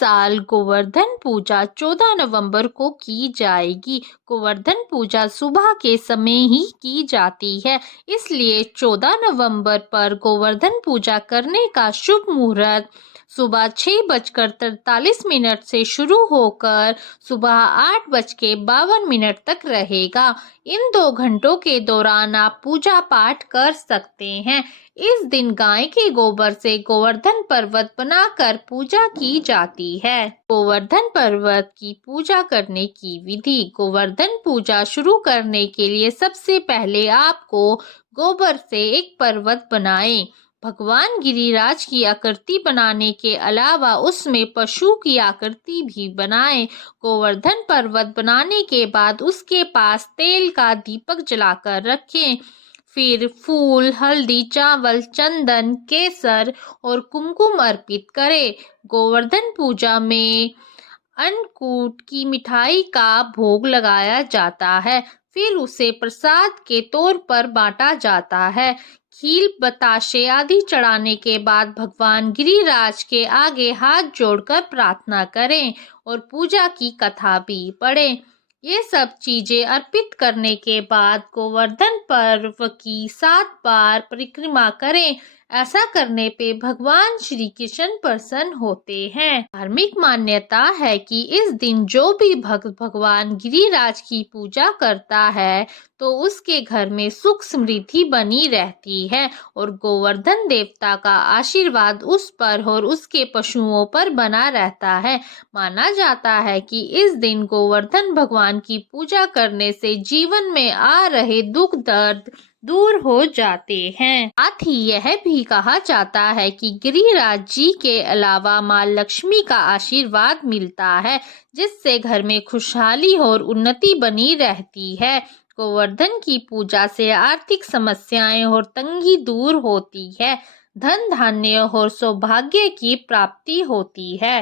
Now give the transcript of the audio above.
साल गोवर्धन पूजा 14 नवंबर को की जाएगी। गोवर्धन पूजा सुबह के समय ही की जाती है, इसलिए 14 नवंबर पर गोवर्धन पूजा करने का शुभ मुहूर्त सुबह 6:43 से शुरू होकर सुबह 8:52 तक रहेगा। इन 2 घंटों के दौरान आप पूजा पाठ कर सकते हैं। इस दिन गाय के गोबर से गोवर्धन पर्वत बनाकर पूजा की जाती है। गोवर्धन पर्वत की पूजा करने की विधि। गोवर्धन पूजा शुरू करने के लिए सबसे पहले आपको गोबर से एक पर्वत बनाएं। भगवान गिरिराज की आकृति बनाने के अलावा उसमें पशु की आकृति भी बनाएं। गोवर्धन पर्वत बनाने के बाद उसके पास तेल का दीपक जलाकर रखें। फिर फूल, हल्दी, चावल, चंदन, केसर और कुमकुम अर्पित करें। गोवर्धन पूजा में अन्नकूट की मिठाई का भोग लगाया जाता है, फिर उसे प्रसाद के तौर पर बांटा जाता है। खील, बताशे आदि चढ़ाने के बाद भगवान गिरिराज के आगे हाथ जोड़कर प्रार्थना करें और पूजा की कथा भी पढ़ें। ये सब चीजें अर्पित करने के बाद गोवर्धन पर्व की 7 बार परिक्रमा करें। ऐसा करने पे भगवान श्री कृष्ण प्रसन्न होते हैं। धार्मिक मान्यता है कि इस दिन जो भी भक्त भगवान गिरिराज की पूजा करता है तो उसके घर में सुख समृद्धि बनी रहती है और गोवर्धन देवता का आशीर्वाद उस पर और उसके पशुओं पर बना रहता है। माना जाता है कि इस दिन गोवर्धन भगवान की पूजा करने से जीवन में आ रहे दुख दर्द दूर हो जाते हैं। साथ ही यह भी कहा जाता है कि गिरिराज जी के अलावा माँ लक्ष्मी का आशीर्वाद मिलता है, जिससे घर में खुशहाली और उन्नति बनी रहती है। गोवर्धन की पूजा से आर्थिक समस्याएं और तंगी दूर होती है, धन धान्य और सौभाग्य की प्राप्ति होती है।